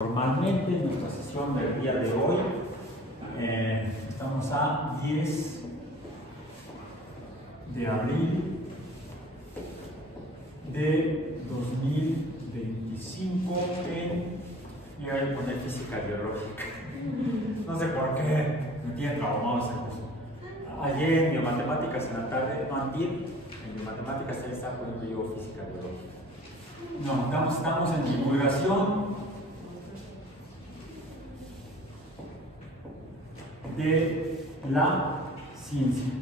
Normalmente en nuestra sesión del día de hoy estamos a 10 de abril de 2025 y voy a poner física biológica. No sé por qué me tiene traumado ese curso. Ayer en biomatemáticas en la tarde, no antier, en biomatemáticas se está poniendo yo física biológica. No, estamos en divulgación de la ciencia.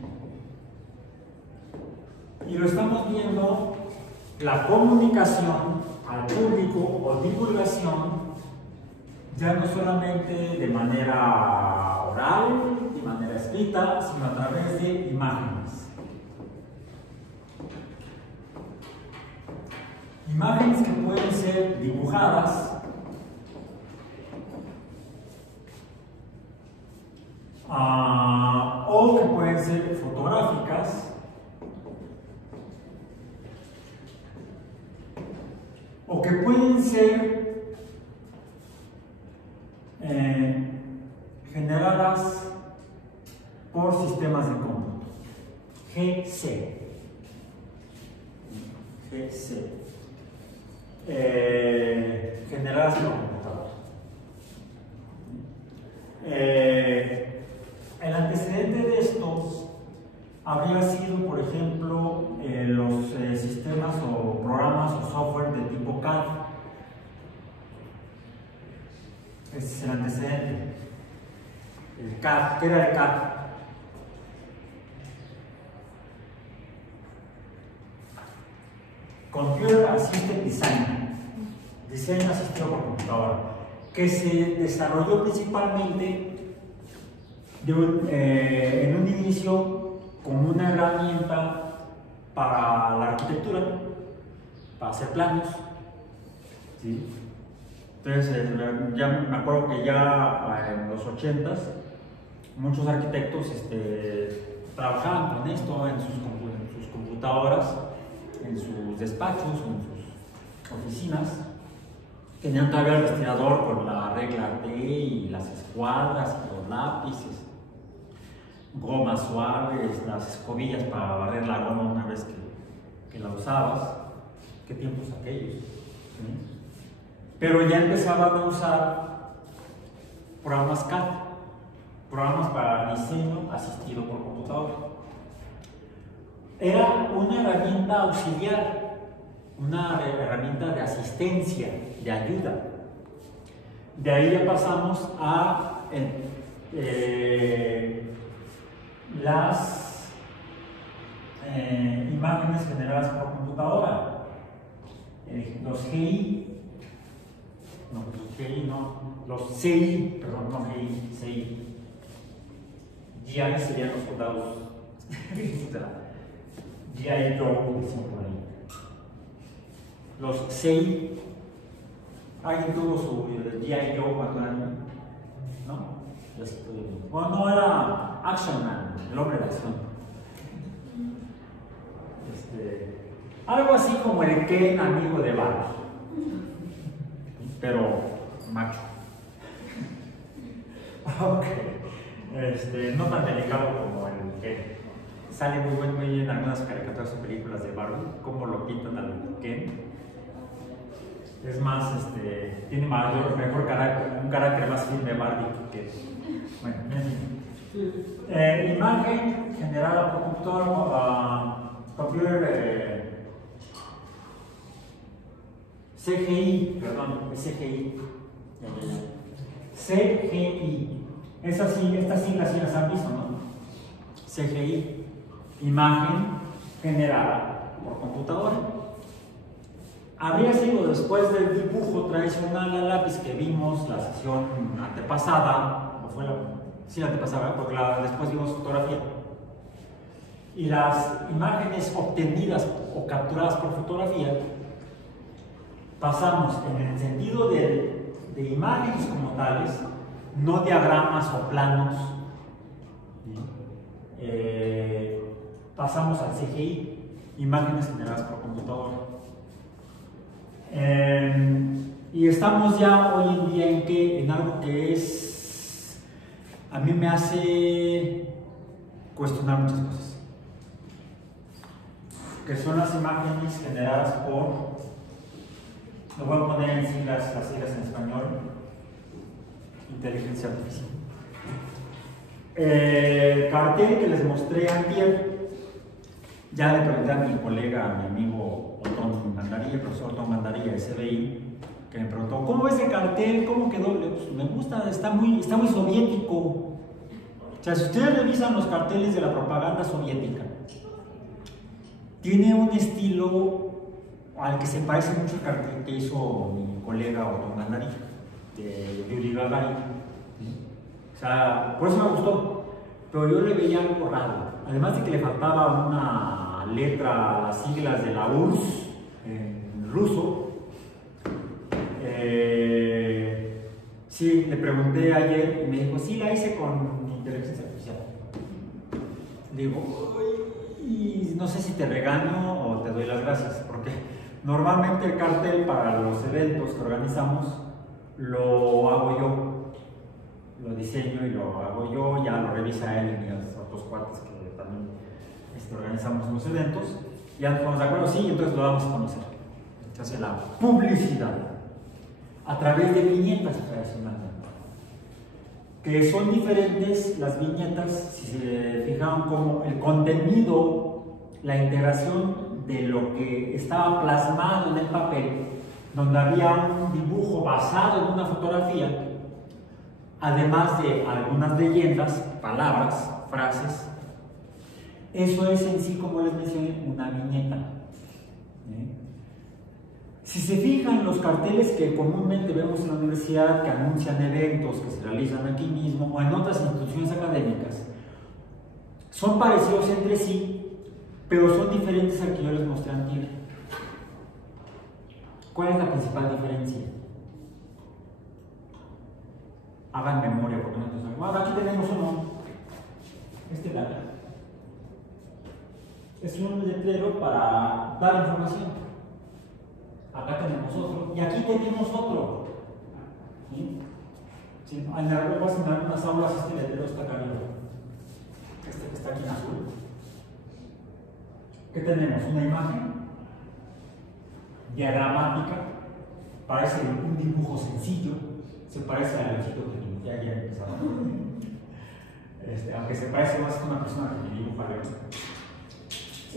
Y lo estamos viendo, la comunicación al público o divulgación, ya no solamente de manera oral, de manera escrita, sino a través de imágenes. Imágenes que pueden ser dibujadas, o que pueden ser fotográficas, o que pueden ser generadas por sistemas de cómputo, GC. Generadas por computadora. El antecedente de estos habría sido, por ejemplo, los sistemas o programas o software de tipo CAD. Ese es el antecedente. El CAD. ¿Qué era el CAD? Computer Assisted Design. Diseño asistido por computadora. Que se desarrolló principalmente en un inicio como una herramienta para la arquitectura, para hacer planos, ¿sí? Entonces ya me acuerdo que ya en los 80s muchos arquitectos trabajaban con esto en sus computadoras, en sus despachos o en sus oficinas. Tenían todavía el rastreador con la regla T y las escuadras y los lápices, gomas suaves, las escobillas para barrer la goma una vez que la usabas. ¿Qué tiempos aquellos? ¿Sí? Pero ya empezaban a usar programas CAD, programas para diseño asistido por computadora. Era una herramienta auxiliar, una herramienta de asistencia, de ayuda. De ahí ya pasamos a las imágenes generadas por computadora, los GI, no, los GI no, los CI, perdón, no GI, CI. GI serían los soldados. GI Joe, decían por ahí. Los CI, ¿alguien tuvo su GI Joe cuando era niño? ¿No? Bueno, no, era Action Man, el hombre de acción. Algo así como el Ken amigo de Barbie, pero macho. Ok. No tan delicado como el Ken. Sale muy bien en algunas caricaturas o películas de Barbie, cómo lo pintan al Ken. Es más, tiene mejor carácter, un carácter más firme de Barbie que bueno, imagen generada por computadora, CGI, perdón, CGI. CGI. Estas siglas sí las han visto, ¿no? CGI. Imagen generada por computadora. Habría sido después del dibujo tradicional a lápiz que vimos la sesión antepasada, o fue la antepasada, porque después vimos fotografía. Y las imágenes obtenidas o capturadas por fotografía, pasamos en el sentido de imágenes como tales, no diagramas o planos, pasamos al CGI, imágenes generadas por computadora. Y estamos ya hoy en día en algo que a mí me hace cuestionar muchas cosas, que son las imágenes generadas por, lo voy a poner en las siglas en español, inteligencia artificial. El cartel que les mostré antier, ya le pregunté a mi colega, a mi amigo Otón Mandarilla, el profesor Otón Mandarilla de CBI, que me preguntó, ¿cómo ves el cartel? ¿Cómo quedó? Pues, me gusta, está muy soviético. O sea, si ustedes revisan los carteles de la propaganda soviética, tiene un estilo al que se parece mucho el cartel que hizo mi colega Otón Mandarilla, de Yuri Gagarin. O sea, por eso me gustó, pero yo le veía algo raro. Además de que le faltaba una letra a las siglas de la URSS en ruso. Sí, le pregunté ayer y me dijo, sí, la hice con inteligencia artificial. Le digo, y no sé si te regaño o te doy las gracias, porque normalmente el cartel para los eventos que organizamos lo hago yo. Lo diseño y lo hago yo, ya lo revisa él y los otros cuates que también organizamos los eventos. Ya nos ponemos de acuerdo, sí, entonces lo vamos a conocer. Se hace la publicidad a través de viñetas tradicionalmente, que son diferentes las viñetas, si se fijan, como el contenido, la integración de lo que estaba plasmado en el papel, donde había un dibujo basado en una fotografía, además de algunas leyendas, palabras, frases. Eso es en sí, como les mencioné, una viñeta. Si se fijan, los carteles que comúnmente vemos en la universidad, que anuncian eventos que se realizan aquí mismo o en otras instituciones académicas, son parecidos entre sí, pero son diferentes al que yo les mostré antes. ¿Cuál es la principal diferencia? Hagan memoria, porque no saben. Bueno, aquí tenemos uno. Este lado. Es un letrero para dar información. Acá tenemos otro. Y aquí tenemos otro. ¿Sí? ¿Sí? En algunas aulas este letrero está acá arriba. Este que está aquí en azul. ¿Qué tenemos? Una imagen diagramática. Parece un dibujo sencillo. Se parece al Leoncito que ya empezaba. Aunque se parece más a una persona que dibuja León.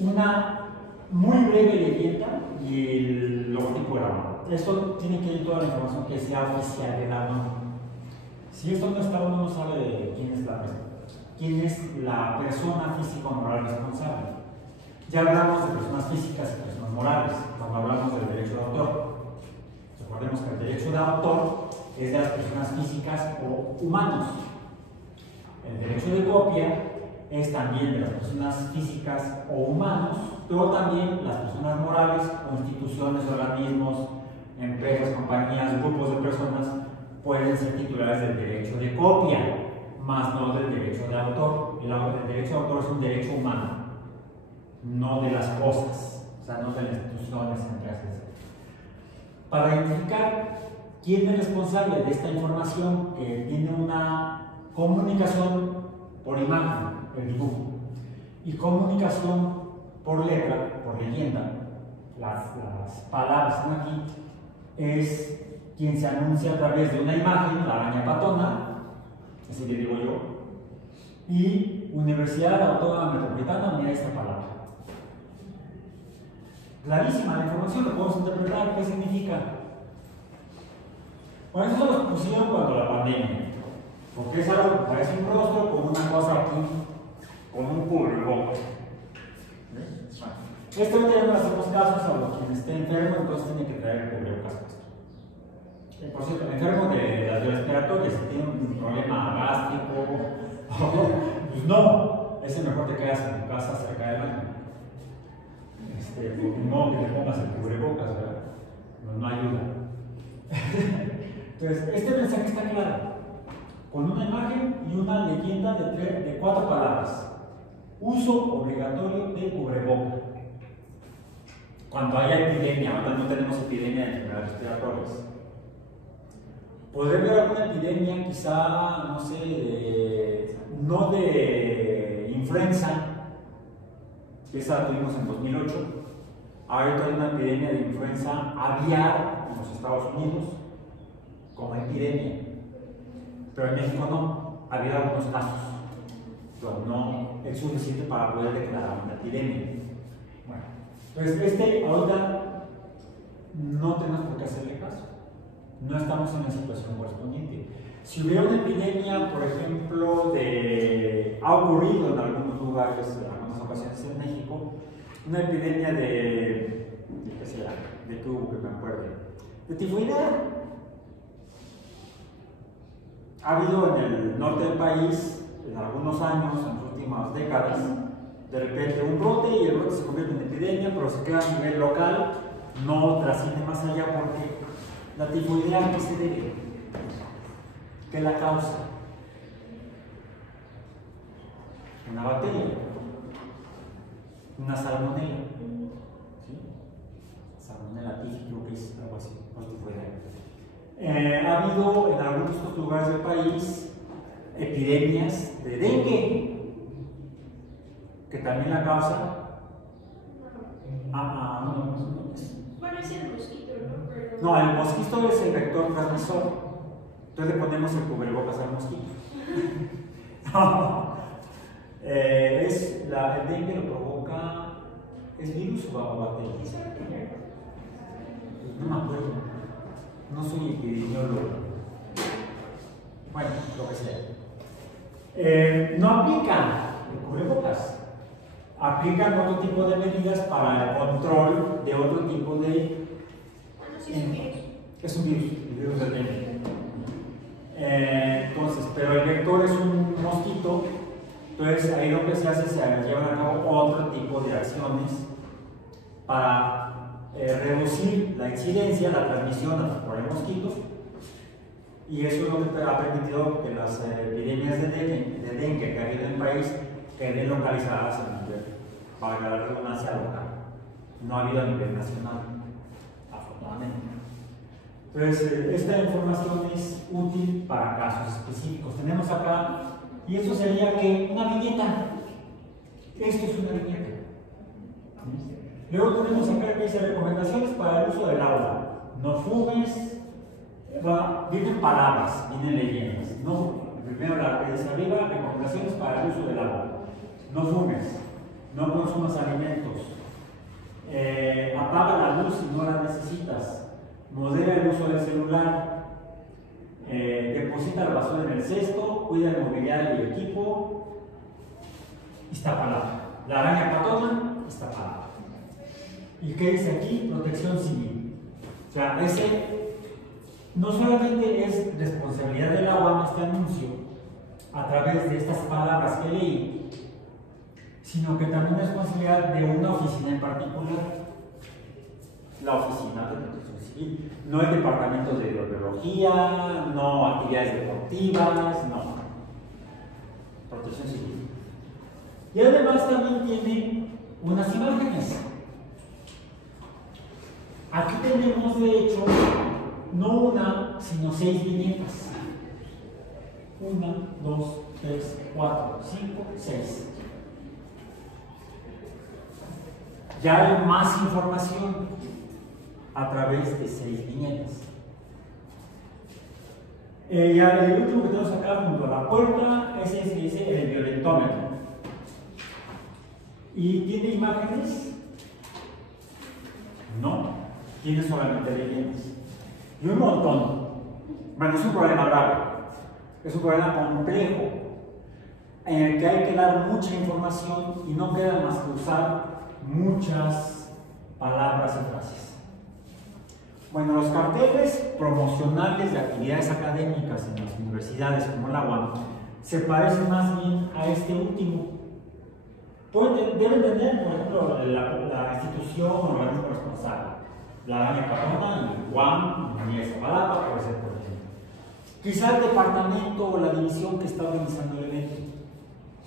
Una muy breve leyenda y el logotipo de la mano. Esto tiene que ir toda la información que sea oficial de la mano. Si esto no está, uno no sabe de quién es la persona física o moral responsable. Ya hablamos de personas físicas y personas morales cuando hablamos del derecho de autor. Recordemos que el derecho de autor es de las personas físicas o humanos. El derecho de copia es también de las personas físicas o humanos, pero también las personas morales o instituciones, organismos, empresas, compañías, grupos de personas pueden ser titulares del derecho de copia, más no del derecho de autor. El derecho de autor es un derecho humano, no de las cosas, o sea, no de las instituciones, empresas, etc. Para identificar quién es responsable de esta información que tiene una comunicación por imagen, el dibujo, y comunicación por letra, por leyenda, las palabras están aquí, es quien se anuncia a través de una imagen, la araña patona, así le digo yo, y Universidad Autónoma Metropolitana, mira esta palabra. Clarísima la información, lo podemos interpretar. ¿Qué significa? Bueno, eso los pusieron cuando la pandemia, porque es algo que parece un rostro con una cosa aquí, con un cubrebocas. Esto ya no hacemos casos a los quien esté enfermo, entonces tiene que traer el cubrebocas puesto. Por cierto, enfermo de las respiratorias, si tiene un problema gástrico, pues no, es mejor te quedas en tu casa cerca del baño. Porque no que te pongas el cubrebocas, ¿verdad? No ayuda. Entonces, este mensaje está claro, con una imagen y una leyenda de 4 palabras. Uso obligatorio de cubreboca. Cuando haya epidemia, ahora no tenemos epidemia de enfermedades respiratorias, Podría haber alguna epidemia, quizá, no sé, no de influenza, que esa la tuvimos en 2008. Ahorita hay una epidemia de influenza aviar en los Estados Unidos, como epidemia. Pero en México no, ha habido algunos casos, pero no es suficiente para poder declarar una epidemia. Bueno, entonces ahorita no tenemos por qué hacerle caso. No estamos en la situación correspondiente. Si hubiera una epidemia, por ejemplo, ha ocurrido en algunos lugares, en algunas ocasiones en México, una epidemia ¿qué será? ¿De qué hubo que me acuerde? De tifoidea. Ha habido en el norte del país, en algunos años, en las últimas décadas, de repente un brote y el brote se convierte en epidemia, pero se queda a nivel local, no trasciende más allá porque la tifoidea, ¿a qué se debe? ¿Qué la causa? Una bacteria, una salmonela, ¿sí? Salmonela tif, creo que es algo así, por tifoidea. Ha habido en algunos otros lugares del país epidemias de dengue, que también la causa. Bueno, es el mosquito, ¿no? Pero... No, el mosquito es el vector transmisor. Entonces le ponemos el cubrebocas al mosquito. No. El dengue lo provoca. ¿Es virus o bacteria? No me acuerdo. No soy epidemiólogo. Bueno, lo que sea. No aplican el cubrebocas. Aplican otro tipo de medidas para el control de otro tipo de. Bueno, sí, es un virus. Es un virus, el virus del dengue. Entonces, pero el vector es un mosquito, entonces ahí lo que se hace es se llevan a cabo otro tipo de acciones para reducir la incidencia, la transmisión por el mosquito, y eso es lo que ha permitido que las epidemias de dengue que ha habido en el país queden localizadas a nivel, para la redundancia local. No ha habido a nivel nacional, afortunadamente. Entonces, esta información es útil para casos específicos. Tenemos acá, y esto sería que una viñeta. Esto es una viñeta. Luego tenemos acá que dice recomendaciones para el uso del agua. No fumes. Vienen palabras, vienen leyendas. No, primero la que dice arriba, recomendaciones para el uso del agua. No fumes. No consumas alimentos. Apaga la luz si no la necesitas. Modera el uso del celular, deposita la basura en el cesto, cuida el mobiliario y el equipo. Iztapalapa. La araña patona, Iztapalapa. ¿Y qué dice aquí? Protección civil. O sea, ese no solamente es responsabilidad del agua este anuncio, a través de estas palabras que leí, sino que también es responsabilidad de una oficina en particular. La oficina de protección civil, no el departamento de hidrobiología, no actividades deportivas, no. Protección civil. Y además también tiene unas imágenes. Aquí tenemos de hecho no una, sino 6 viñetas. 1, 2, 3, 4, 5, 6. Ya hay más información a través de 6 viñetas. Ya el último que tenemos acá junto a la puerta, ese se dice el violentómetro. ¿Y tiene imágenes? No, tiene solamente leyendas. Y un montón. Bueno, es un problema grave, es un problema complejo, en el que hay que dar mucha información y no queda más que usar muchas palabras y frases. Bueno, los carteles promocionales de actividades académicas en las universidades como la UAM se parecen más bien a este último. Deben tener, por ejemplo, la institución o organismo responsable, la araña patona y UAM, Ingeniería de Iztapalapa, por ejemplo. Quizá el departamento o la división que está organizando el evento.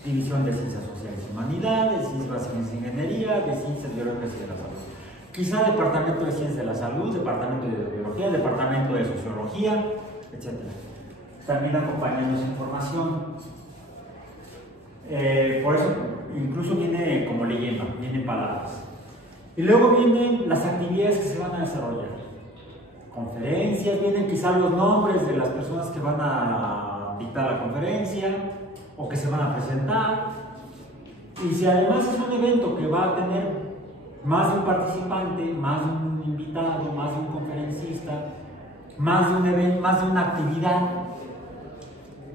División de Ciencias Sociales y Humanidades, Ciencias de Ingeniería, de Ciencias Biológicas y de la Salud. Quizá Departamento de Ciencias de la Salud, Departamento de Biología, Departamento de Sociología, etc. También acompañando esa información. Por eso incluso viene como leyenda, vienen palabras. Y luego vienen las actividades que se van a desarrollar. Conferencias, vienen quizás los nombres de las personas que van a dictar la conferencia o que se van a presentar. Y si además es un evento que va a tener más de un participante, más de un invitado, más de un conferencista, más de un evento, más de una actividad,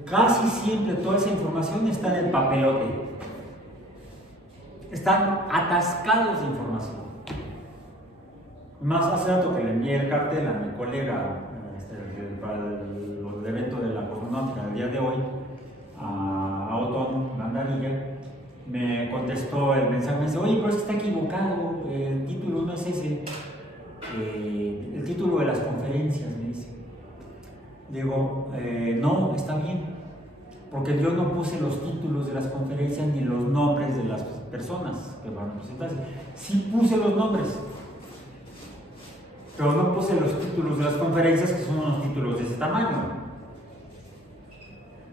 casi siempre toda esa información está en el papelote. Están atascados de información. Más hace rato que le envié el cartel a mi colega para el evento de la cosmonáutica del día de hoy, a Otón Gandarilla, me contestó el mensaje, me dice, oye, pero es que está equivocado, el título no es ese, el título de las conferencias, me dice. Digo, no, está bien, porque yo no puse los títulos de las conferencias ni los nombres de las personas que van a presentarse. Sí puse los nombres, pero no puse los títulos de las conferencias, que son unos títulos de ese tamaño,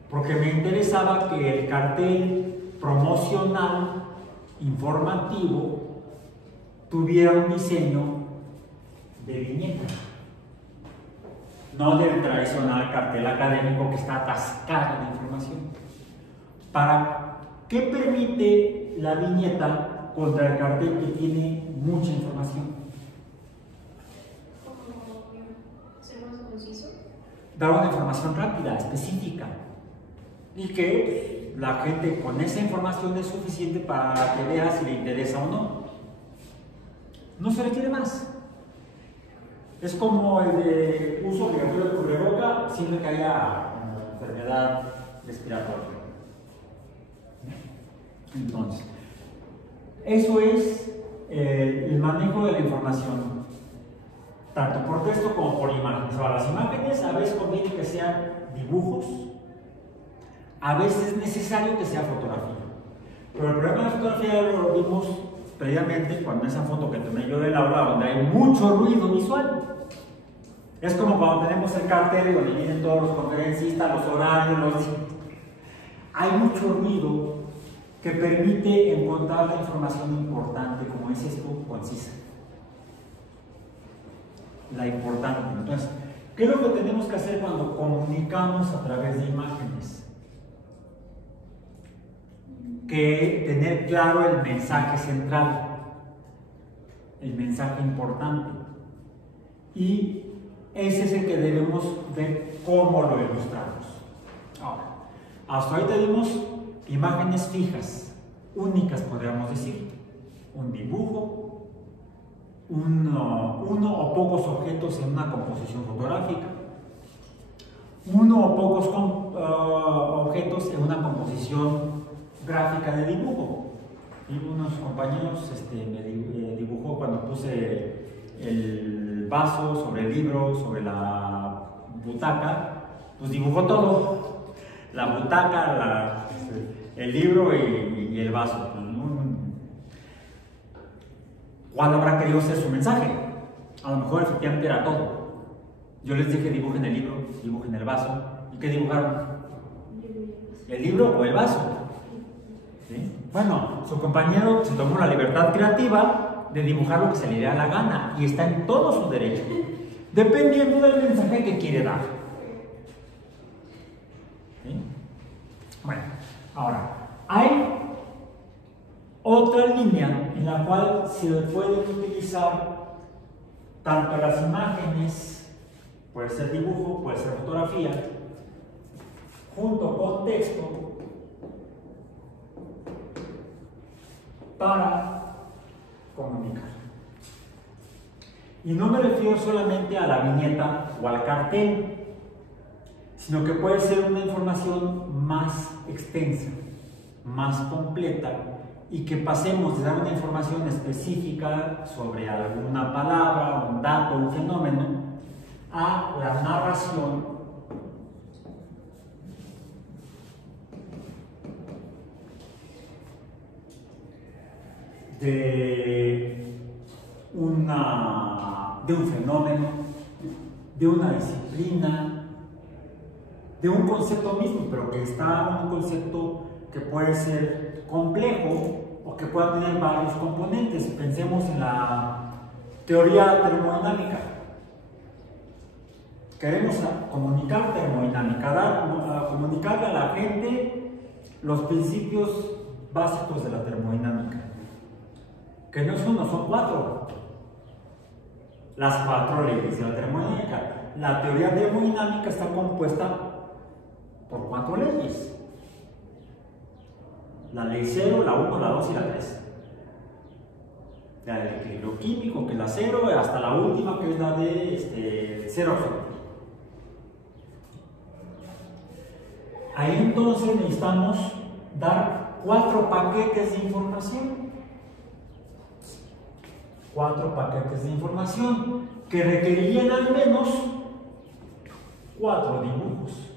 porque me interesaba que el cartel promocional, informativo, tuviera un diseño de viñeta, no del tradicional cartel académico que está atascado de información. ¿Para qué permite la viñeta contra el cartel que tiene mucha información? ¿Ser más conciso? Dar una información rápida, específica, y que la gente con esa información es suficiente para que vea si le interesa o no. No se requiere más. Es como el de uso obligatorio de cubreboca siempre que haya enfermedad respiratoria. Entonces, eso es el manejo de la información, tanto por texto como por imágenes. Ahora, las imágenes a veces conviene que sean dibujos, a veces es necesario que sea fotografía. Pero el problema de la fotografía lo vimos previamente cuando esa foto que tomé yo del aula, donde hay mucho ruido visual. Es como cuando tenemos el cartel donde vienen todos los conferencistas, los horarios, hay mucho ruido que permite encontrar la información importante, como dices tú, concisa. La importante. Entonces, ¿qué es lo que tenemos que hacer cuando comunicamos a través de imágenes? Que tener claro el mensaje central, el mensaje importante. Y ese es el que debemos ver cómo lo ilustramos. Ahora, hasta ahorita vimos imágenes fijas, únicas podríamos decir. Un dibujo, uno o pocos objetos en una composición fotográfica, uno o pocos objetos en una composición gráfica de dibujo. Y unos compañeros me dibujó cuando puse el vaso sobre el libro, sobre la butaca, pues dibujó todo, la butaca, el libro y el vaso. ¿Cuál habrá querido ser su mensaje? A lo mejor efectivamente era todo. Yo les dije dibujen el libro, dibujen el vaso. ¿Y qué dibujaron? ¿El libro o el vaso? ¿Sí? Bueno, su compañero se tomó la libertad creativa de dibujar lo que se le dé la gana y está en todo su derecho, dependiendo del mensaje que quiere dar. ¿Sí? Bueno, ahora, hay otra línea en la cual se pueden utilizar tanto las imágenes, puede ser dibujo, puede ser fotografía, junto con texto, para comunicar. Y no me refiero solamente a la viñeta o al cartel, sino que puede ser una información más extensa, más completa, y que pasemos de dar una información específica sobre alguna palabra, un dato, un fenómeno, a la narración de un fenómeno, de una disciplina, de un concepto mismo, pero que está un concepto que puede ser complejo o que pueda tener varios componentes. Pensemos en la teoría termodinámica. Queremos comunicar termodinámica, comunicarle a la gente los principios básicos de la termodinámica, que no es uno, son 4. Las 4 leyes de la termodinámica. La teoría termodinámica está compuesta por 4 leyes. La ley 0, la 1, la 2 y la 3. La del equilibrio químico, que es la 0, hasta la última, que es la de 0 absoluto. Ahí entonces necesitamos dar 4 paquetes de información. 4 paquetes de información que requerirían al menos 4 dibujos.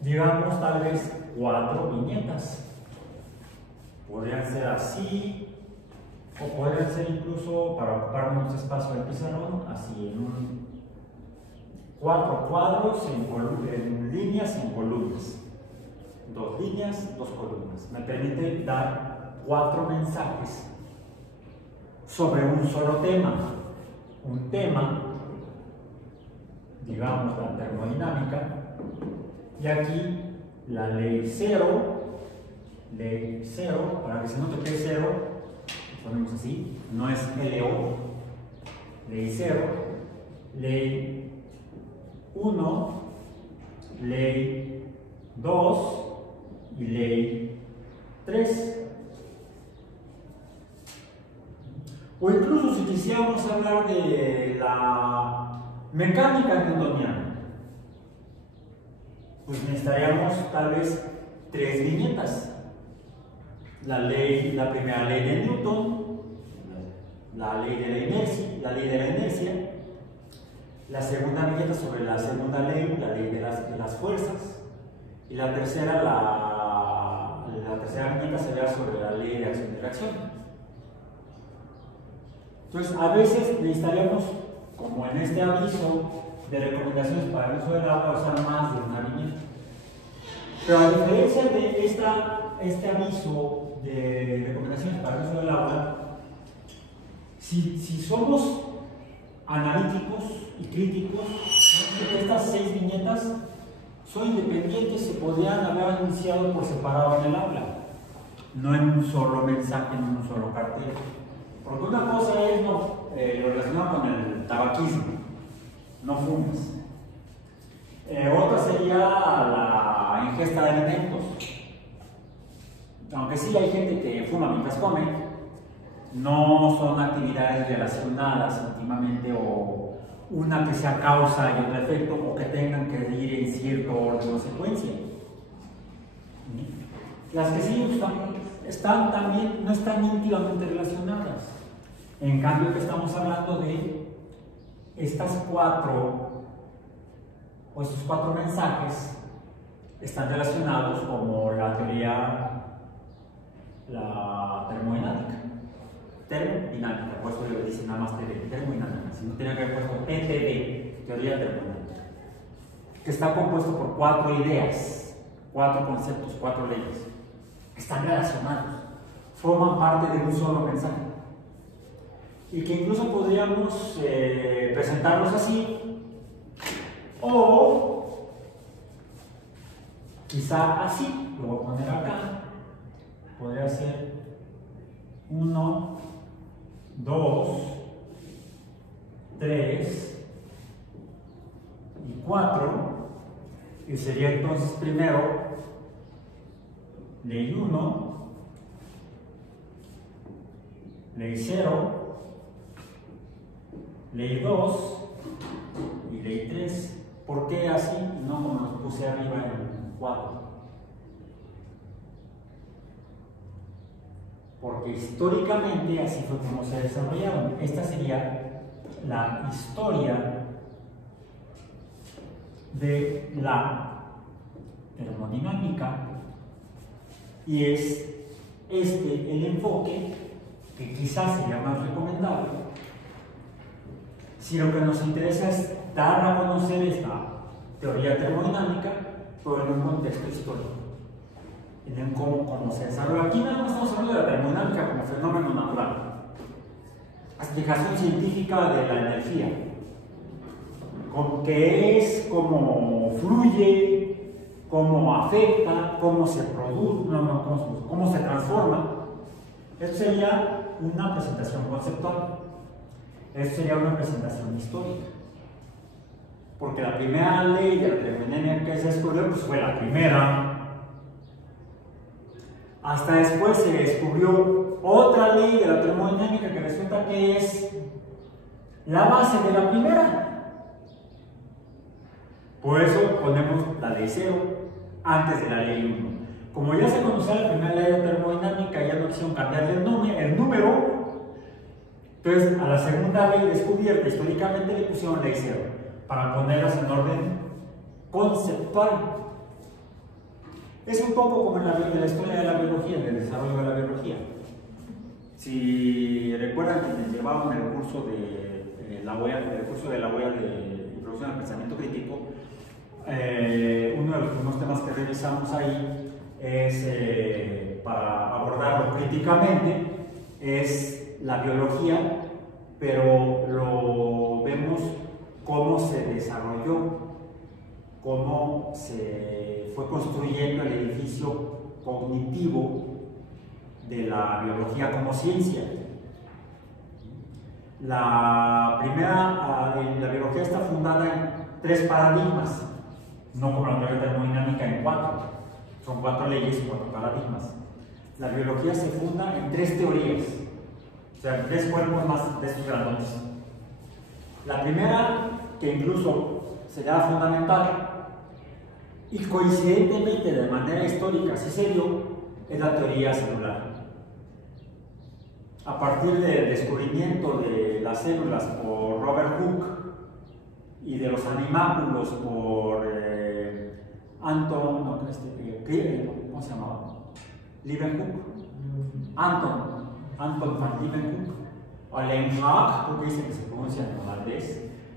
Digamos tal vez 4 viñetas. Podrían ser así, o podrían ser incluso, para ocupar menos espacio del pizarrón, así en 4 cuadros en líneas y en columnas. 2 líneas, 2 columnas. Me permite dar 4 mensajes sobre un solo tema. Un tema, digamos la termodinámica, y aquí la ley 0, para que se note que es 0, ponemos así, no es LO, ley 0, ley 1, ley 2 y ley 3. O incluso si quisiéramos hablar de la mecánica newtoniana, pues necesitaríamos tal vez 3 viñetas. La primera ley de Newton, la ley de la inercia, la segunda viñeta sobre la segunda ley, la ley de las fuerzas, y la tercera viñeta sería sobre la ley de acción y reacción. Entonces, a veces necesitaríamos, como en este aviso de recomendaciones para el uso del agua, usar más de una viñeta. Pero a diferencia de este aviso de recomendaciones para el uso del agua, si somos analíticos y críticos, vemos que estas 6 viñetas son independientes, se podrían haber anunciado por separado en el aula, no en un solo mensaje, en un solo cartel. Porque una cosa es lo relacionado con el tabaquismo, no fumes. Otra sería la ingesta de alimentos. Aunque sí hay gente que fuma mientras come, no son actividades relacionadas íntimamente, o una que sea causa y otro efecto, o que tengan que ir en cierto orden o secuencia. Las que sí están también, no están íntimamente relacionadas. En cambio, que estamos hablando de estas 4 o estos 4 mensajes están relacionados como la teoría, la termodinámica, por eso le dicen nada más termodinámica, si no tenía que haber puesto TTD, teoría termodinámica, que está compuesto por 4 ideas, 4 conceptos, 4 leyes, están relacionados, forman parte de un solo mensaje, y que incluso podríamos presentarlos así, o quizá así, lo voy a poner acá, podría ser 1, 2, 3 y 4, y sería entonces primero ley 1, ley 0, ley 2 y ley 3. ¿Por qué así? No como los puse arriba en 4. Porque históricamente así fue como se desarrollaron. Esta sería la historia de la termodinámica, y es el enfoque que quizás sería más recomendable si lo que nos interesa es dar a conocer esta teoría termodinámica, pero en un contexto histórico, en cómo se desarrolla. Aquí nada más estamos hablando de la termodinámica como fenómeno natural, explicación científica de la energía, qué es, cómo fluye, cómo afecta, cómo se produce, cómo se transforma. Esto sería una presentación conceptual. Esto sería una presentación histórica. Porque la primera ley de la termodinámica que se descubrió pues fue la primera. Hasta después se descubrió otra ley de la termodinámica que resulta que es la base de la primera. Por eso ponemos la ley 0 antes de la ley 1. Como ya se conocía la primera ley de termodinámica, ya no quisieron cambiarle el número. Entonces, a la segunda ley descubierta históricamente le pusieron ley 0 para ponerlas en orden conceptual. Es un poco como en la historia de la biología, en el desarrollo de la biología. Si recuerdan que me llevaban el curso de la huella de introducción al pensamiento crítico, uno de los primeros temas que revisamos ahí es, para abordarlo críticamente, es la biología, pero lo vemos cómo se desarrolló, cómo se fue construyendo el edificio cognitivo de la biología como ciencia. La biología está fundada en 3 paradigmas, no como la teoría termodinámica en 4. Son 4 leyes y 4 paradigmas. La biología se funda en 3 teorías, o sea, en 3 cuerpos más de estos grandotes. La primera, que incluso será fundamental y coincidentemente de manera histórica sí se dio, es la teoría celular. A partir del descubrimiento de las células por Robert Hooke y de los animáculos por ¿cómo se llamaba? Leeuwenhoek. Anton van Leeuwenhoek. O Leeuwenhoek, porque dicen que se pronuncia en holandés.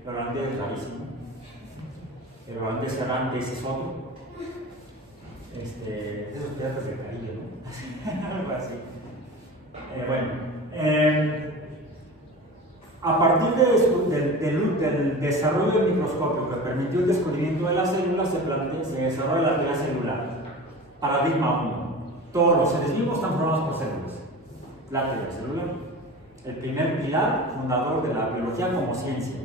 El holandés es rarísimo. El holandés errante es otro. Esos piratas del Caribe, ¿no? Algo así. A partir del desarrollo del microscopio que permitió el descubrimiento de las células, se desarrolla la teoría celular. Paradigma 1. Todos los seres vivos están formados por células. La teoría celular. El primer pilar fundador de la biología como ciencia.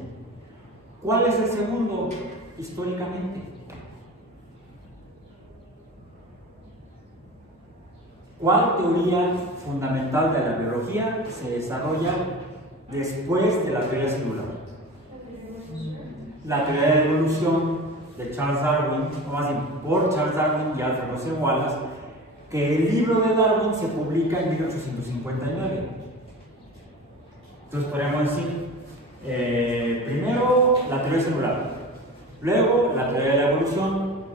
¿Cuál es el segundo históricamente? ¿Cuál teoría fundamental de la biología se desarrolla después de la teoría celular? La teoría de la evolución de Charles Darwin, o más bien por Charles Darwin y Alfred Russel Wallace, que el libro de Darwin se publica en 1859. Entonces podríamos decir, primero la teoría celular, luego la teoría de la evolución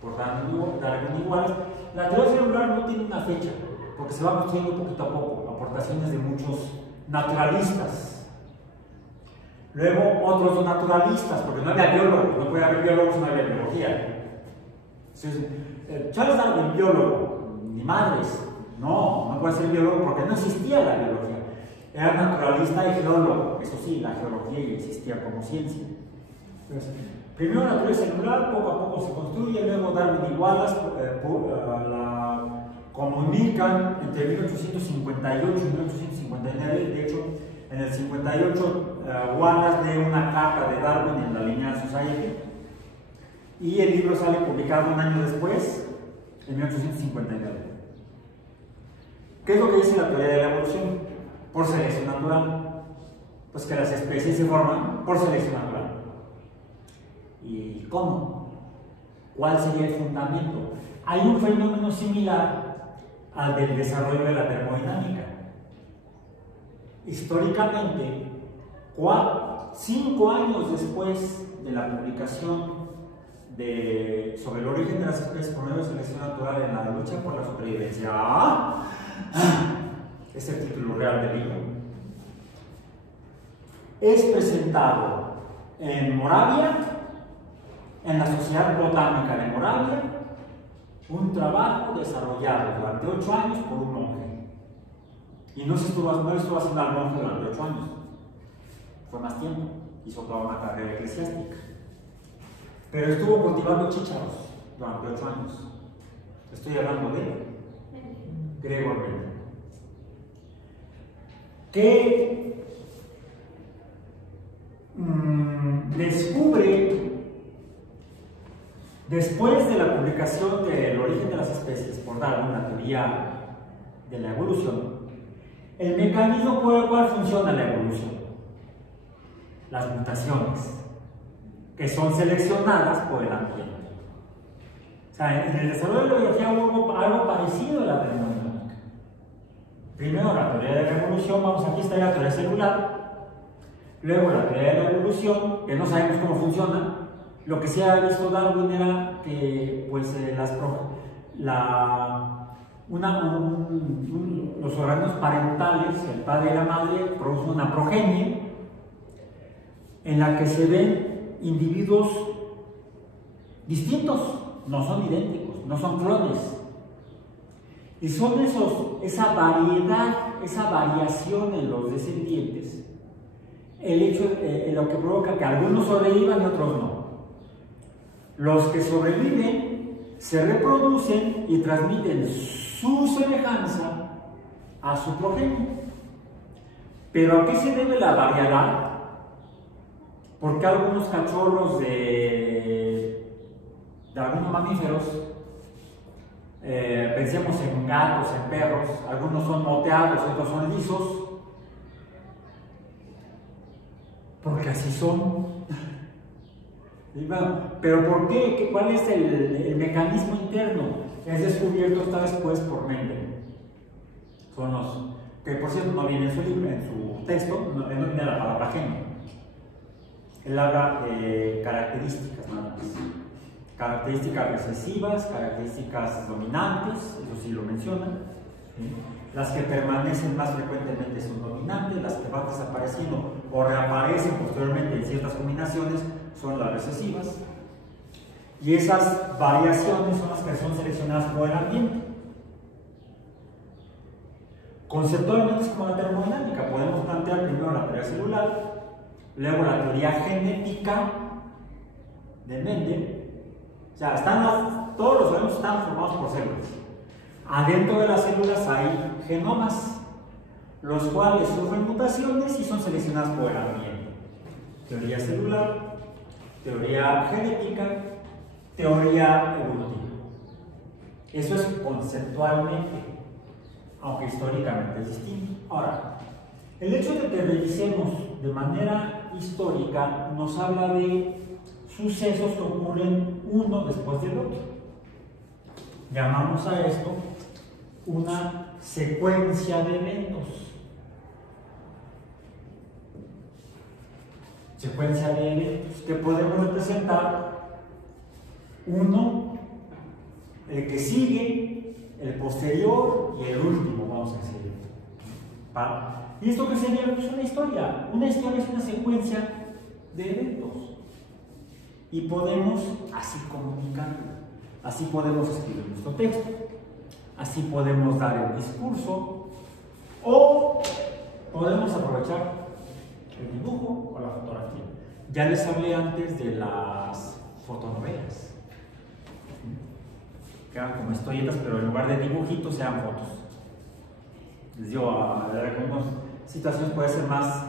por Darwin y Wallace. La teoría celular no tiene una fecha, porque se va construyendo poquito a poco, aportaciones de muchos naturalistas. Luego otros naturalistas, porque no había biólogos, no puede haber biólogos, no había biología. Entonces, Charles Darwin, biólogo, ni madres, no puede ser biólogo porque no existía la biología. Era naturalista y geólogo, eso sí, la geología ya existía como ciencia. Entonces, primero la teoría celular, poco a poco se construye, luego Darwin y Wallace la comunican entre 1858 y 1859. De hecho, en el 58 Wallace lee una carta de Darwin en la Lineal Society y el libro sale publicado un año después, en 1859. ¿Qué es lo que dice la teoría de la evolución? Por selección natural. Pues que las especies se forman por selección natural. ¿Y cómo? ¿Cuál sería el fundamento? Hay un fenómeno similar al del desarrollo de la termodinámica. Históricamente, 5 años después de la publicación sobre el origen de las especies por medio de selección natural en la lucha por la supervivencia, es el título real del libro, es presentado en Moravia en la Sociedad Botánica de Moravia, un trabajo desarrollado durante 8 años por un monje. Y no estuvo haciendo al monje durante 8 años, fue más tiempo, hizo toda una carrera eclesiástica. Pero estuvo cultivando chícharos durante 8 años. Estoy hablando de Gregor Mendel, que descubre, después de la publicación del origen de las especies por Darwin, la teoría de la evolución, el mecanismo por el cual funciona la evolución, las mutaciones, que son seleccionadas por el ambiente. O sea, en el desarrollo de la biología hubo algo parecido a la termodinámica. Primero la teoría de la evolución, aquí está la teoría celular, luego la teoría de la evolución, que no sabemos cómo funciona. Lo que sí había visto Darwin era que pues, los órganos parentales, el padre y la madre, producen una progenie en la que se ven individuos distintos, no son idénticos, no son clones. Y son esa variedad, esa variación en los descendientes, el hecho, lo que provoca que algunos sobrevivan y otros no. Los que sobreviven se reproducen y transmiten su semejanza a su progenie. ¿Pero a qué se debe la variedad? Porque algunos cachorros de algunos mamíferos, pensemos en gatos, en perros, algunos son moteados, otros son lisos, porque así son. Pero ¿por qué? ¿Cuál es el mecanismo interno? Es descubierto hasta después por Mendel. Son los que, por cierto, no viene en su libro, en su texto, no viene la palabra genio. Él habla de características nada más. Características recesivas, características dominantes, eso sí lo menciona. ¿Sí? Las que permanecen más frecuentemente son dominantes, las que van desapareciendo o reaparecen posteriormente en ciertas combinaciones son las recesivas. Y esas variaciones son las que son seleccionadas por el ambiente. Conceptualmente es como la termodinámica, podemos plantear primero la teoría celular, luego la teoría genética de Mendel. O sea, todos los órganos están formados por células. Adentro de las células hay genomas, los cuales sufren mutaciones y son seleccionados por el ambiente. Teoría celular, teoría genética, teoría evolutiva. Eso es conceptualmente, aunque históricamente es distinto. Ahora, el hecho de que revisemos de manera histórica nos habla de sucesos que ocurren uno después del otro. Llamamos a esto una secuencia de eventos. Secuencia de eventos que podemos representar uno, el que sigue, el posterior y el último, vamos a decir. ¿Y esto qué sería? Pues una historia. Una historia es una secuencia de eventos. Y podemos así comunicarlo. Así podemos escribir nuestro texto. Así podemos dar el discurso. O podemos aprovechar el dibujo o la fotografía. Ya les hablé antes de las fotonovelas. Que eran como historietas, pero en lugar de dibujitos sean fotos. Les digo, en algunas situaciones puede ser más